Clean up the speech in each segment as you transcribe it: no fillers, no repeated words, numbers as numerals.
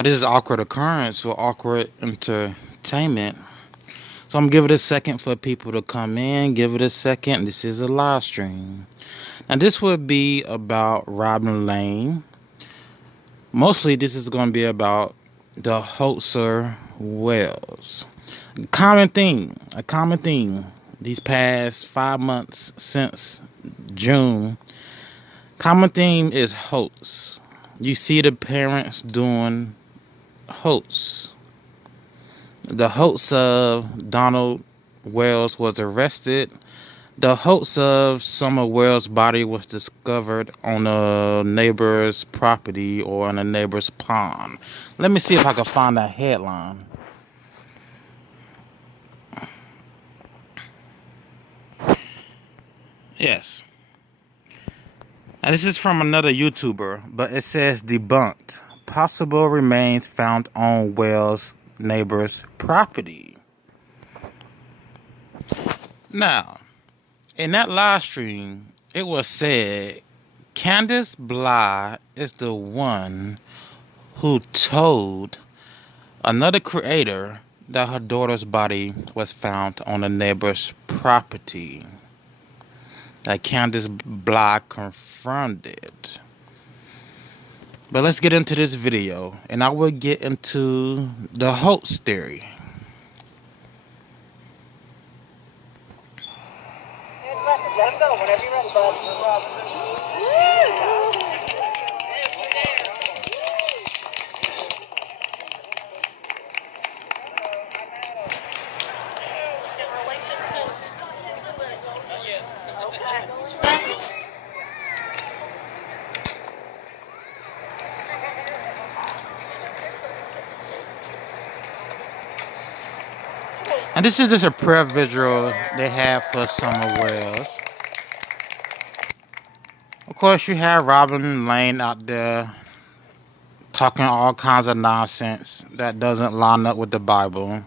This is awkward occurrence or awkward entertainment. So I'm gonna give it a second for people to come in. Give it a second. This is a live stream. Now this would be about Robin Lane. Mostly this is gonna be about the hoaxer Wells. A common theme these past 5 months since June. Common theme is hoax. You see the parents doing hoax. The hoax of Donald Wells was arrested. The hoax of Summer Wells' body was discovered on a neighbor's property or in a neighbor's pond. Let me see if I can find that headline. Yes. Now, this is from another YouTuber, but it says debunked. Possible remains found on Wells' neighbor's property. Now, in that live stream, it was said Candus is the one who told another creator that her daughter's body was found on a neighbor's property. That Candus confirmed it. But let's get into this video, and I will get into the hoax theory. Let him go whenever you're ready, bud. No problem. And this is just a prayer visual they have for Summer Wells. Of course, you have Robin Lane out there talking all kinds of nonsense that doesn't line up with the Bible.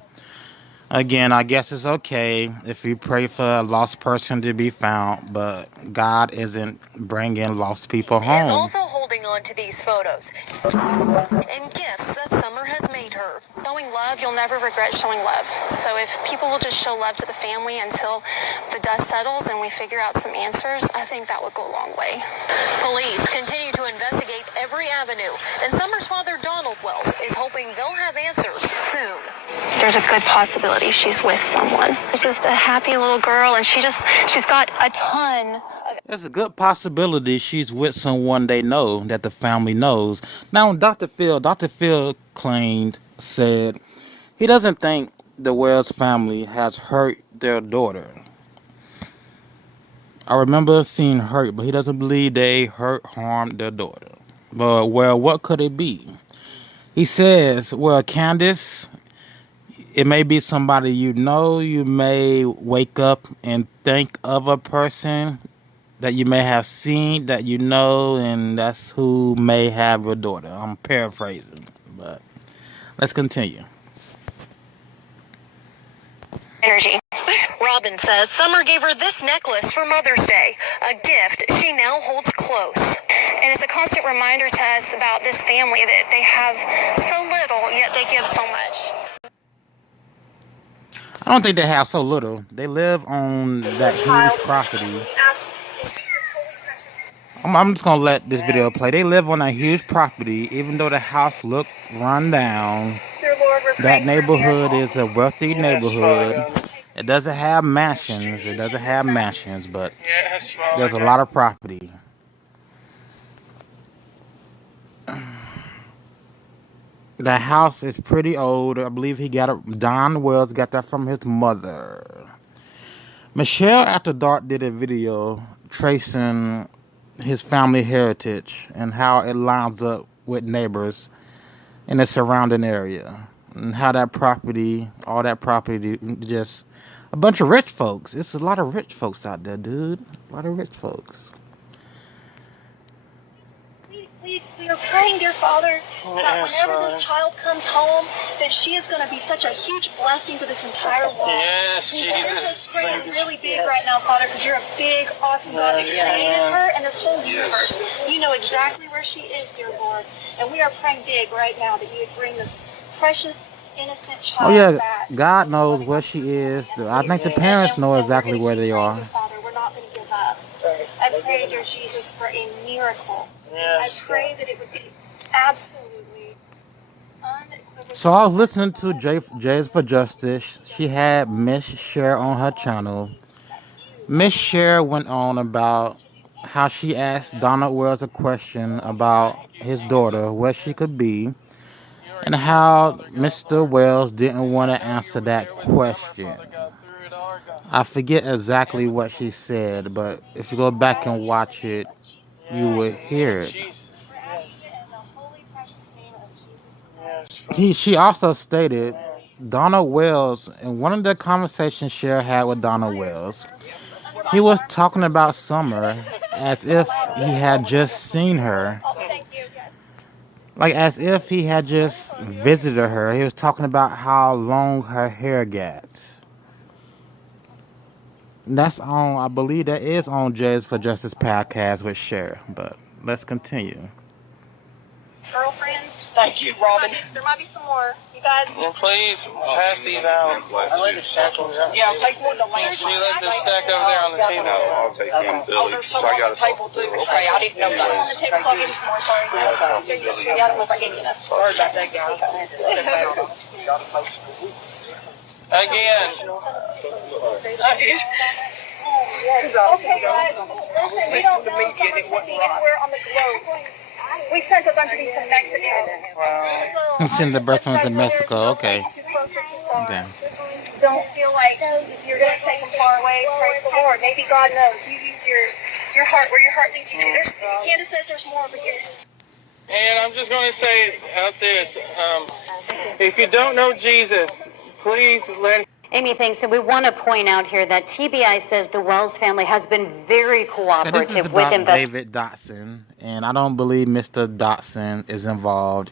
Again, I guess it's okay if you pray for a lost person to be found, but God isn't bringing lost people home. Is also holding on to these photos and gifts that Summer has made her. Showing love, you'll never regret showing love. So if people will just show love to the family until the dust settles and we figure out some answers, I think that would go a long way. Police continue to investigate every avenue, and Summer's father, Donald Wells, is hoping they'll have answers soon. There's a good possibility she's with someone. She's just a happy little girl, and she's got a ton of... There's a good possibility she's with someone they know, that the family knows. Now, Dr. Phil said he doesn't think the Wells family has hurt their daughter. I remember seeing hurt, but he doesn't believe they harmed their daughter. But, well, what could it be? He says, well, Candus, it may be somebody you know. You may wake up and think of a person that you may have seen, that you know, and that's who may have your daughter. I'm paraphrasing, but let's continue. Energy. Robin says Summer gave her this necklace for Mother's Day, a gift she now holds close. And it's a constant reminder to us about this family that they have so little, yet they give so much. I don't think they have so little. They live on that huge property. I'm just gonna let this video play. They live on a huge property, even though the house look run down. That neighborhood is a wealthy neighborhood. It doesn't have mansions. But there's a lot of property. The house is pretty old. I believe Don Wells got that from his mother. Michelle After Dark did a video tracing his family heritage and how it lines up with neighbors in the surrounding area. And how all that property, just a bunch of rich folks. It's a lot of rich folks out there, dude. A lot of rich folks. We are praying, dear Father, that whenever this child comes home, that she is going to be such a huge blessing to this entire world. Yes, Jesus. We're praying really big right now, Father, because you're a big, awesome God that created her and this whole universe. You know exactly where she is, dear Lord. And we are praying big right now that you would bring this precious, innocent Oh child yeah, back. God knows where she is. I think the parents know And we're exactly going to where keep they praying, dear are. Father. We're not going to give up. I pray, dear Jesus, for a miracle. Yes, I pray that it would be absolutely unequivocal. So I was listening to Jays for Justice. She had Miss Cher on her channel. Miss Cher went on about how she asked Donald Wells a question about his daughter, where she could be, and how Mr. Wells didn't want to answer that question. I forget exactly what she said, but if you go back and watch it, you will hear it. She also stated Donald Wells, in one of the conversations Cher had with Donald Wells, he was talking about Summer as if he had just seen her. Like as if he had just visited her. He was talking about how long her hair got. That's on, I believe that is on Jazz for Justice podcast with Cher. But let's continue. Girlfriend. Thank you, Robin. There might be some more. You guys. And please pass these out. I let it stack on the Yeah, take one to land. She let this stack over there on the table. No, I'll take one, Billy. Oh, there's some on the table too. Okay, I didn't know There's some on that. the table, so I'll give you some more. Sorry. Here you go. I don't know if I gave you enough. Sorry about that, guys. Again. Okay, guys. Listen, we don't know Summer could be anywhere on the globe. We sent a bunch of these to Mexico. Wow. And send the birth one to Mexico. Okay. Okay. Don't feel like you're going to take them far away. Praise the Lord. Maybe God knows. You use your heart where your heart leads you to. Candus says there's more over here. And I'm just going to say out this. If you don't know Jesus, please let Amy, thanks. And we want to point out here that TBI says the Wells family has been very Now, cooperative this is with about investigators. David Dotson, and I don't believe Mr. Dotson is involved.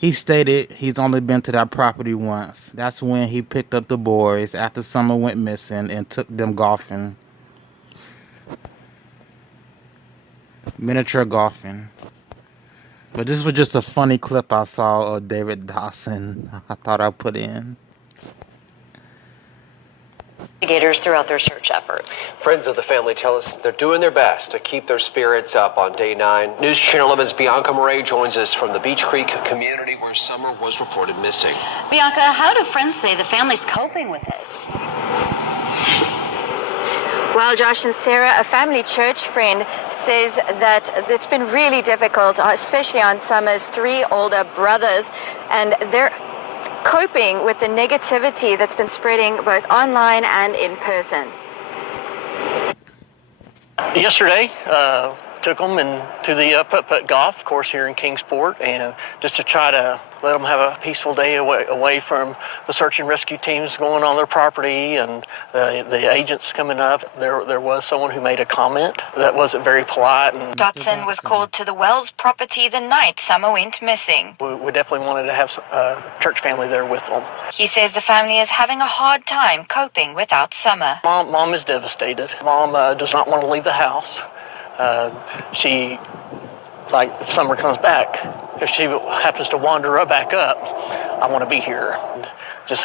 He stated he's only been to that property once. That's when he picked up the boys after Summer went missing and took them golfing. Miniature golfing. But this was just a funny clip I saw of David Dotson. I thought I'd put in. Throughout their search efforts. Friends of the family tell us they're doing their best to keep their spirits up on day 9. News Channel 11's Bianca Murray joins us from the Beach Creek community where Summer was reported missing. Bianca, how do friends say the family's coping with this? Well, Josh and Sarah, a family church friend says that it's been really difficult, especially on Summer's 3 older brothers, and they're coping with the negativity that's been spreading both online and in person. Yesterday, took them to the putt-putt golf course here in Kingsport, and just to try to let them have a peaceful day away from the search and rescue teams going on their property and the agents coming up. There was someone who made a comment that wasn't very polite. And Dotson was called to the Wells property the night Summer went missing. we definitely wanted to have a church family there with them. He says the family is having a hard time coping without Summer. Mom is devastated. Mom does not want to leave the house. She, like, if Summer comes back, if she happens to wander back up, I want to be here.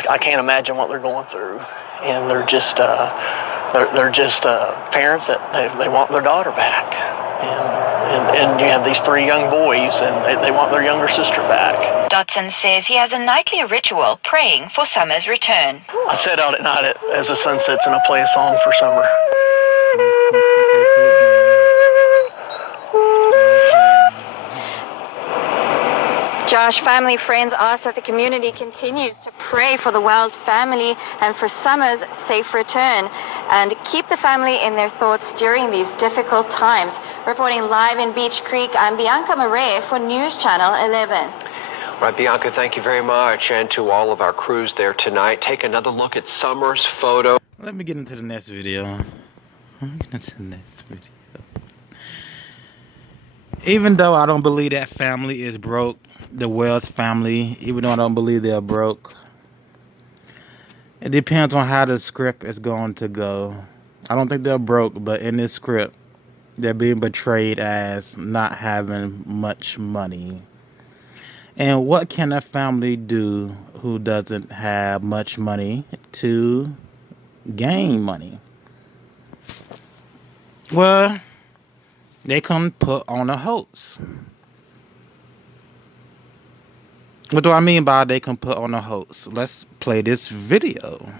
I can't imagine what they're going through, and they're just parents that they want their daughter back, and you have these 3 young boys, and they want their younger sister back. Dotson says he has a nightly ritual praying for Summer's return. I set out at night as the sun sets, and I play a song for Summer. Josh, family friends ask that the community continues to pray for the Wells family and for Summer's safe return and keep the family in their thoughts during these difficult times. Reporting live in Beach Creek, I'm Bianca Murray for News Channel 11. Right, Bianca, thank you very much. And to all of our crews there tonight, take another look at Summer's photo. Let me get into the next video. Even though I don't believe that family is broke, the Wells family, even though I don't believe they're broke, it depends on how the script is going to go. I don't think they're broke, but in this script, They're being portrayed as not having much money. And what can a family do who doesn't have much money to gain money? Well, they can put on a hoax. What do I mean by they can put on a hoax? Let's play this video.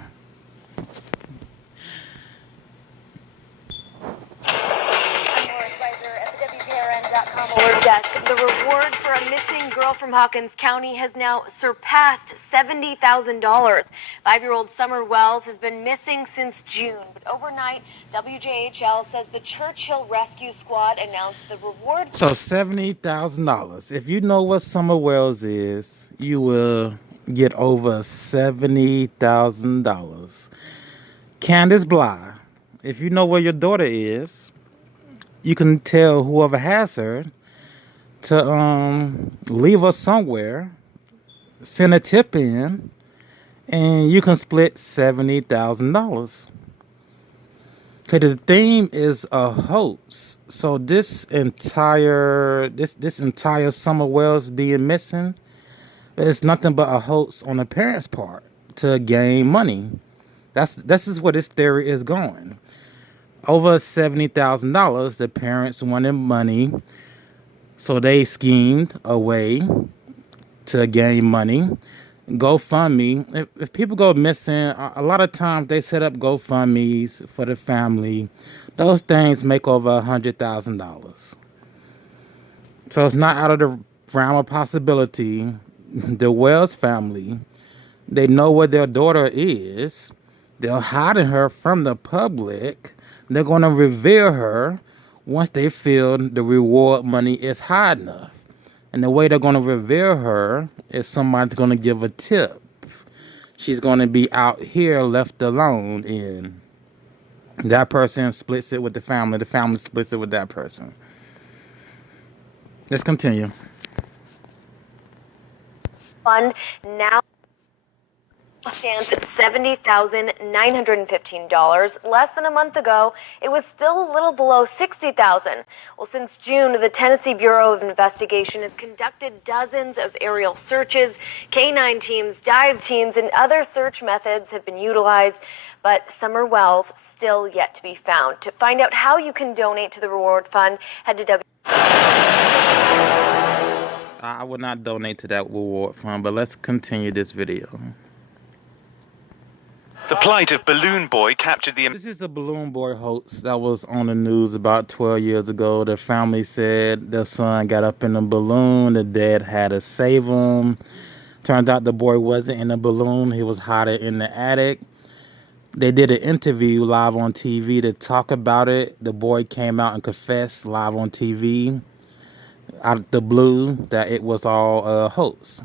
Alert desk. The reward for a missing girl from Hawkins County has now surpassed $70,000. 5-year-old Summer Wells has been missing since June, but overnight, WJHL says the Churchill Rescue Squad announced the reward. So $70,000. If you know what Summer Wells is, you will get over $70,000. Candus, if you know where your daughter is, you can tell whoever has her to leave her somewhere, send a tip in, and you can split $70,000. Okay, the theme is a hoax. So this entire Summer Wells being missing is nothing but a hoax on the parents' part to gain money. This is where this theory is going. Over $70,000, the parents wanted money, so they schemed a way to gain money. GoFundMe. If people go missing, a lot of times they set up GoFundMes for the family. Those things make over $100,000. So it's not out of the realm of possibility. The Wells family, they know where their daughter is. They're hiding her from the public. They're going to reveal her once they feel the reward money is high enough. And the way they're going to reveal her is somebody's going to give a tip. She's going to be out here left alone, and that person splits it with the family. The family splits it with that person. Let's continue. Fund now stands at $70,915. Less than a month ago, it was still a little below $60,000. Well, since June, the Tennessee Bureau of Investigation has conducted dozens of aerial searches. K-9 teams, dive teams, and other search methods have been utilized, but Summer Wells still yet to be found. To find out how you can donate to the reward fund, head to I would not donate to that reward fund, but let's continue this video. The plight of Balloon Boy captured the... This is a Balloon Boy hoax that was on the news about 12 years ago. The family said their son got up in a balloon. The dad had to save him. Turned out the boy wasn't in the balloon. He was hiding in the attic. They did an interview live on TV to talk about it. The boy came out and confessed live on TV out of the blue that it was all a hoax.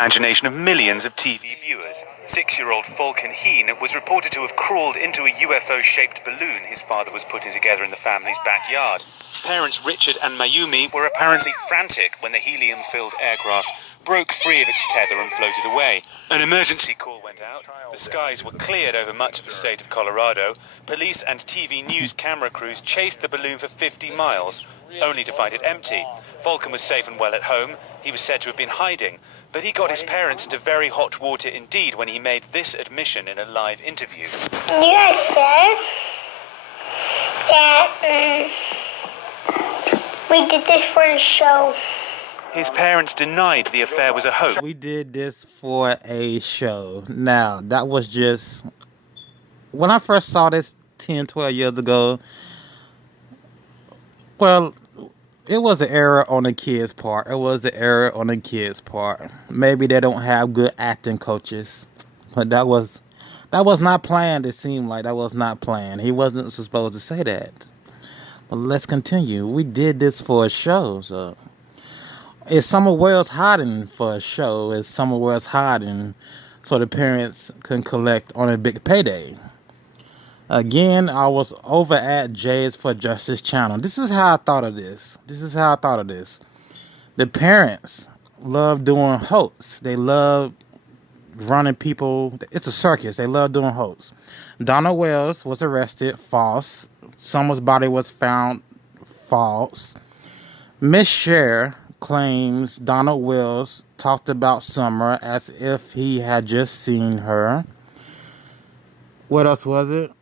Imagination of millions of TV viewers. 6-year-old Falcon Heen was reported to have crawled into a UFO-shaped balloon his father was putting together in the family's backyard. Parents Richard and Mayumi were apparently frantic when the helium-filled aircraft broke free of its tether and floated away. An emergency call went out. The skies were cleared over much of the state of Colorado. Police and TV news camera crews chased the balloon for 50 miles, only to find it empty. Falcon was safe and well at home. He was said to have been hiding. But he got his parents into very hot water indeed when he made this admission in a live interview. You guys said that we did this for the show. His parents denied the affair was a hoax. We did this for a show. Now, that was just... When I first saw this 10, 12 years ago, well... It was an error on the kids' part. Maybe they don't have good acting coaches. But that was not planned, it seemed like. That was not planned. He wasn't supposed to say that. But let's continue. We did this for a show, so... Is Summer Wells hiding for a show? Is Summer Wells hiding so the parents can collect on a big payday? Again, I was over at J's for Justice channel. This is how I thought of this. The parents love doing hoax. They love running people. It's a circus. They love doing hoax. Donald Wells was arrested. False. Summer's body was found. False. Miss Cher claims Donald Wells talked about Summer as if he had just seen her. What else was it?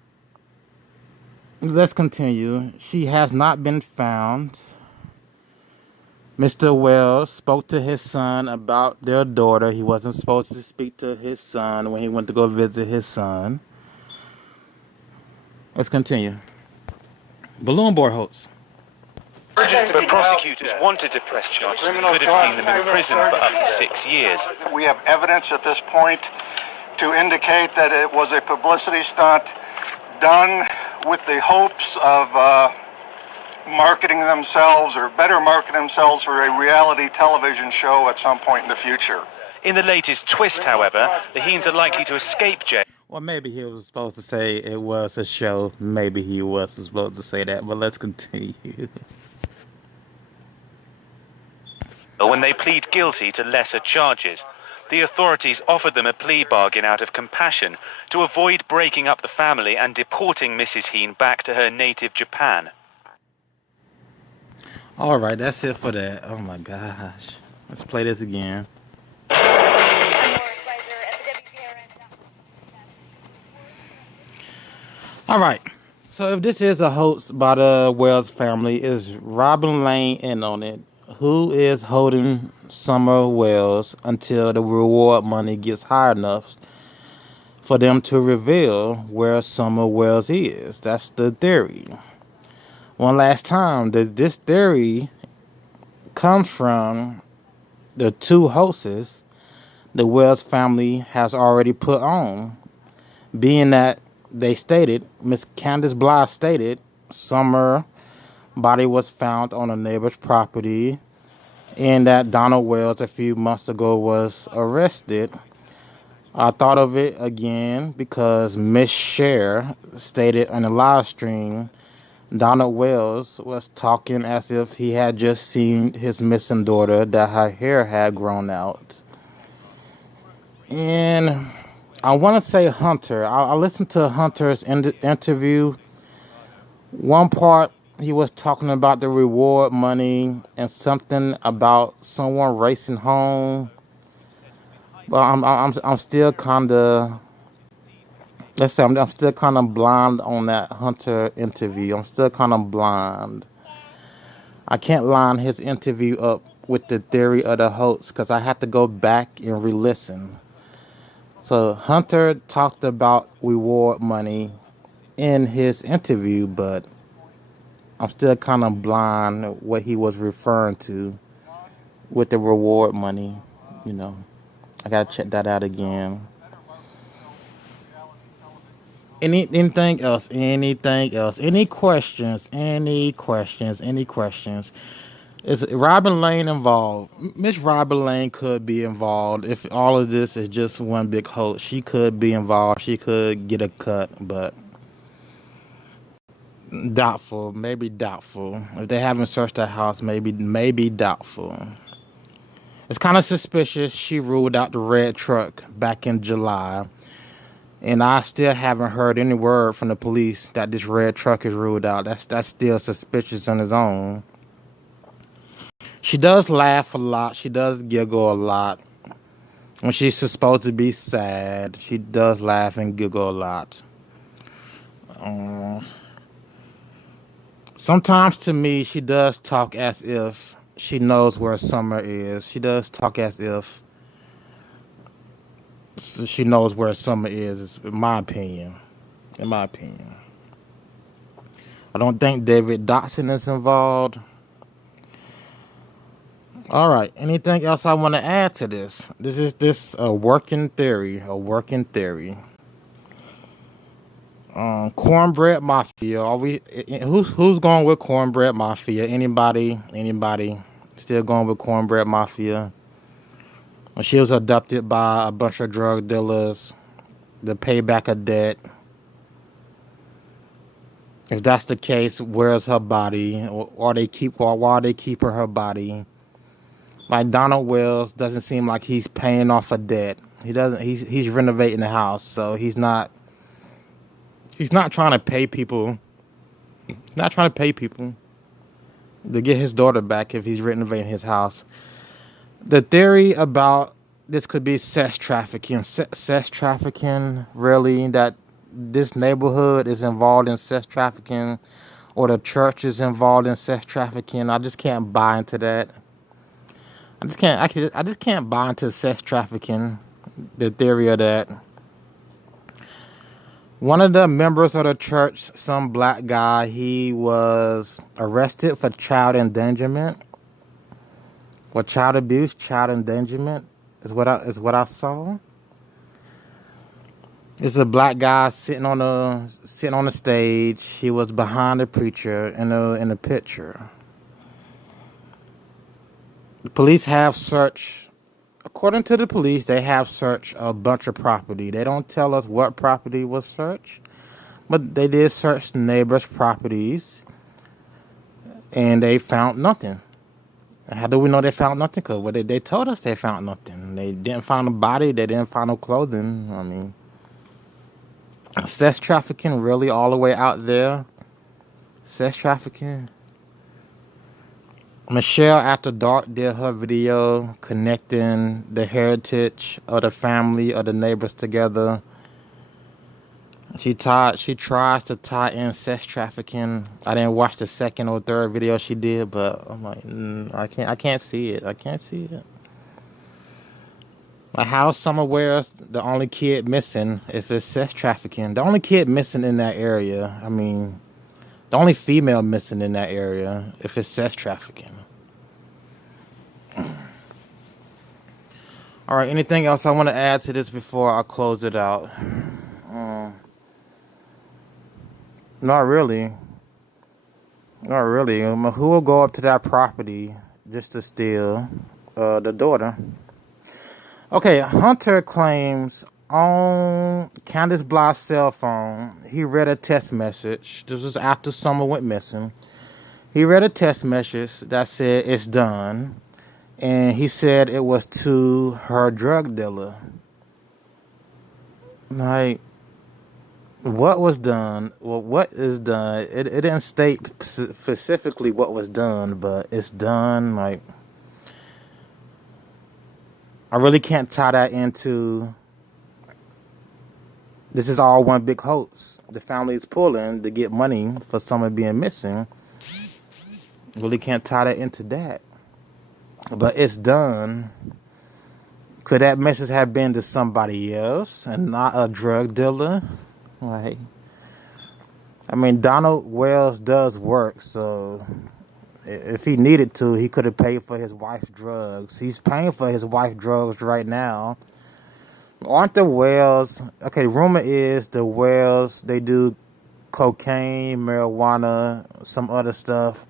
Let's continue. She has not been found. Mr. Wells spoke to his son about their daughter. He wasn't supposed to speak to his son when he went to go visit his son. Let's continue. Balloon boy hoax. But prosecutors wanted to press charges that could have seen them in prison for up to 6 years. We have evidence at this point to indicate that it was a publicity stunt done with the hopes of marketing themselves or better market themselves for a reality television show at some point in the future. In the latest twist, however, the Heens are likely to escape jail. Well, maybe he was supposed to say it was a show. Maybe he was supposed to say that, but let's continue. When they plead guilty to lesser charges, the authorities offered them a plea bargain out of compassion to avoid breaking up the family and deporting Mrs. Heen back to her native Japan. All right, that's it for that. Oh my gosh. Let's play this again. All right. So if this is a hoax by the Wells family, is Robin Lane in on it? Who is holding Summer Wells until the reward money gets high enough for them to reveal where Summer Wells is? That's the theory. One last time, this theory comes from the two hosts the Wells family has already put on, being that they stated, Miss Candus Bly stated, Summer body was found on a neighbor's property, and that Donald Wells a few months ago was arrested. I thought of it again because Miss Cher stated on a live stream Donald Wells was talking as if he had just seen his missing daughter, that her hair had grown out. And I want to say Hunter. I listened to Hunter's interview. One part, he was talking about the reward money and something about someone racing home. But I'm still kind of, let's say I'm still kind of blind on that Hunter interview. I'm still kind of blind. I can't line his interview up with the theory of the hoax because I have to go back and re-listen. So Hunter talked about reward money in his interview, but I'm still kind of blind what he was referring to with the reward money. You know, I gotta check that out again. Anything else? Anything else? Any questions? Any questions? Any questions? Is Robin Lane involved? Miss Robin Lane could be involved. If all of this is just one big hoax, she could be involved. She could get a cut, but doubtful. Maybe doubtful. If they haven't searched the house, maybe doubtful. It's kind of suspicious. She ruled out the red truck back in July. And I still haven't heard any word from the police that this red truck is ruled out. That's still suspicious on its own. She does laugh a lot. She does giggle a lot. When she's supposed to be sad, she does laugh and giggle a lot. Sometimes to me, she does talk as if she knows where Summer is. She does talk as if she knows where Summer is, in my opinion. In my opinion. I don't think David Dotson is involved. All right. Anything else I want to add to this? This is a working theory. A working theory. Cornbread Mafia. Are we? Who's going with Cornbread Mafia? Anybody? Anybody? Still going with Cornbread Mafia? She was abducted by a bunch of drug dealers to pay back a debt. If that's the case, where's her body? Or why are they keeping her body? Like Donald Wells doesn't seem like he's paying off a debt. He doesn't. He's renovating the house, so he's not trying to pay people. Not trying to pay people to get his daughter back if he's renovating his house. The theory about this could be sex trafficking. Sex trafficking, really, that this neighborhood is involved in sex trafficking, or the church is involved in sex trafficking. I just can't buy into that. I just can't buy into sex trafficking. The theory of that. One of the members of the church, some black guy, he was arrested for child endangerment. Or child abuse, child endangerment is what I saw. It's a black guy sitting on the stage. He was behind the preacher in the picture. The police have searched. According to the police, they have searched a bunch of property. They don't tell us what property was searched, but they did search neighbors' properties, and they found nothing. How do we know they found nothing? Because they told us they found nothing. They didn't find a body. They didn't find no clothing. I mean, sex trafficking really all the way out there. Sex trafficking. Michelle After Dark did her video connecting the heritage of the family of the neighbors together. She tries to tie in sex trafficking. I didn't watch the second or third video she did, but I'm like, I can't see it. I can't see it. Like, how Summer Ware's the only kid missing if it's sex trafficking? The only kid missing in that area. I mean, the only female missing in that area if it's sex trafficking. All right, anything else I want to add to this before I close it out? Not really. Not really. Who will go up to that property just to steal the daughter? Okay, Hunter claims on Candus Bly's cell phone, he read a text message. This was after Summer went missing. He read a text message that said, "It's done." And he said it was to her drug dealer. Like, what was done? Well, what is done? It didn't state specifically what was done, but it's done. Like, I really can't tie that into this is all one big hoax. The family is pulling to get money for someone being missing. Really can't tie that into that. But it's done. Could that message have been to somebody else and not a drug dealer? Like, I mean, Donald Wells does work, so if he needed to, he could have paid for his wife's drugs. He's paying for his wife's drugs right now. Aren't the Wells... Okay, rumor is the Wells, they do cocaine, marijuana, some other stuff.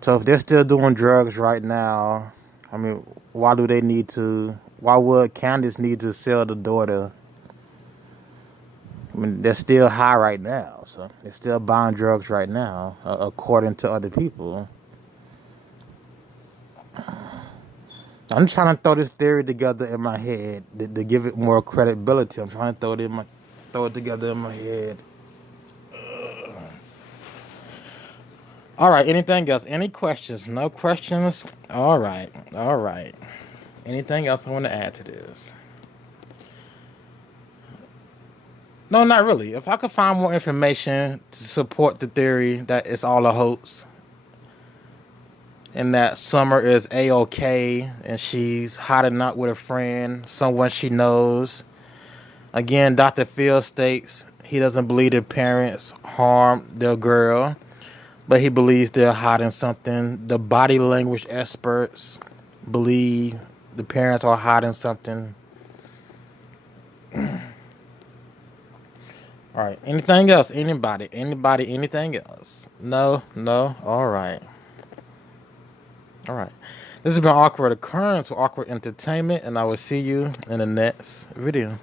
So if they're still doing drugs right now, I mean, why do they need to... Why would Candus need to sell the daughter? I mean, they're still high right now, so they're still buying drugs right now, according to other people. I'm just trying to throw this theory together in my head to give it more credibility. I'm trying to throw it together in my head. All right, anything else? Any questions? No questions? All right. Anything else I want to add to this? No, not really. If I could find more information to support the theory that it's all a hoax and that Summer is A-OK and she's hiding out with a friend, someone she knows. Again, Dr. Phil states he doesn't believe their parents harmed their girl, but he believes they're hiding something. The body language experts believe the parents are hiding something. All right. Anything else? Anybody? Anything else? No. All right. This has been Awkward Occurrence with Awkward Entertainment, and I will see you in the next video.